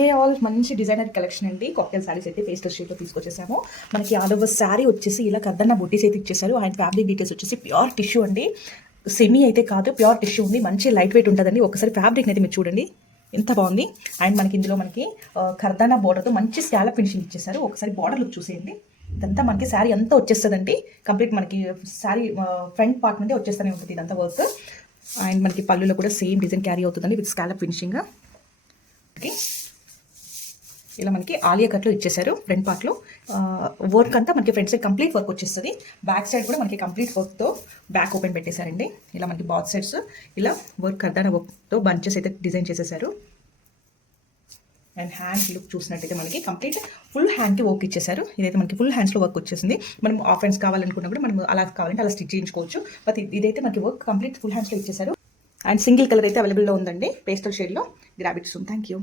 Hey all, మంచి designer collection అండి. Cocktail saris అయితే పేస్టల్ షేడ్లో తీసుకొచ్చేసాము. మనకి ఆల్ ఓవర్ శారీ వచ్చేసి ఇలా కద్దన్న బుట్టీస్ అయితే ఇచ్చేసారు. అండ్ ఫ్యాబ్రిక్ డీటెయిల్స్ వచ్చేసి ప్యూర్ టిష్యూ అండి. సెమీ అయితే కాదు, ప్యూర్ టిష్యూ ఉంది. మంచి లైట్ వెయిట్ ఉంటుందండి. ఒకసారి ఫ్యాబ్రిక్ అయితే మీరు చూడండి ఎంత బాగుంది. అండ్ మనకి ఇందులో మనకి కర్దానా బార్డర్తో మంచి స్కాలప్ ఫినిషింగ్ ఇచ్చేసారు. ఒకసారి బార్డర్ లుక్ చూసేయండి. ఇదంతా మనకి శారీ అంతా వచ్చేస్తుందండి. కంప్లీట్ మనకి శారీ ఫ్రంట్ పార్ట్ నుండి వచ్చేస్తూనే ఉంటుంది ఇదంతా వర్క్. అండ్ మనకి పళ్ళులో కూడా సేమ్ డిజైన్ క్యారీ అవుతుందండి విత్ స్కాలప్ ఫినిషింగ్. ఓకే, ఇలా మనకి ఆలియా కట్లో ఇచ్చేసారు. ఫ్రంట్ పార్ట్లో వర్క్ అంతా మనకి ఫ్రంట్ సైడ్ కంప్లీట్ వర్క్ వచ్చేస్తుంది. బ్యాక్ సైడ్ కూడా మనకి కంప్లీట్ వర్క్తో బ్యాక్ ఓపెన్ పెట్టేశారండి. ఇలా మనకి బాత్ సైడ్స్ ఇలా వర్క్ కర్దానా వర్క్తో బంచెస్ అయితే డిజైన్ చేసేసారు. అండ్ హ్యాండ్ లుక్ చూసినట్టయితే మనకి కంప్లీట్ ఫుల్ హ్యాండ్కి వర్క్ ఇచ్చేసారు. ఇదైతే మనకి ఫుల్ హ్యాండ్స్లో వర్క్ వచ్చేసింది. మనం ఆఫ్ హ్యాండ్స్ కావాలనుకున్నప్పుడు మనం అలా కావాలంటే అలా స్టిచ్ చేయించుకోవచ్చు. బట్ ఇదైతే మనకి వర్క్ కంప్లీట్ ఫుల్ హ్యాండ్స్లో ఇచ్చేసారు. అండ్ సింగిల్ కలర్ అయితే అవైలబుల్లో ఉందండి, పేస్టల్ షేడ్లో. Grab it soon. Thank you.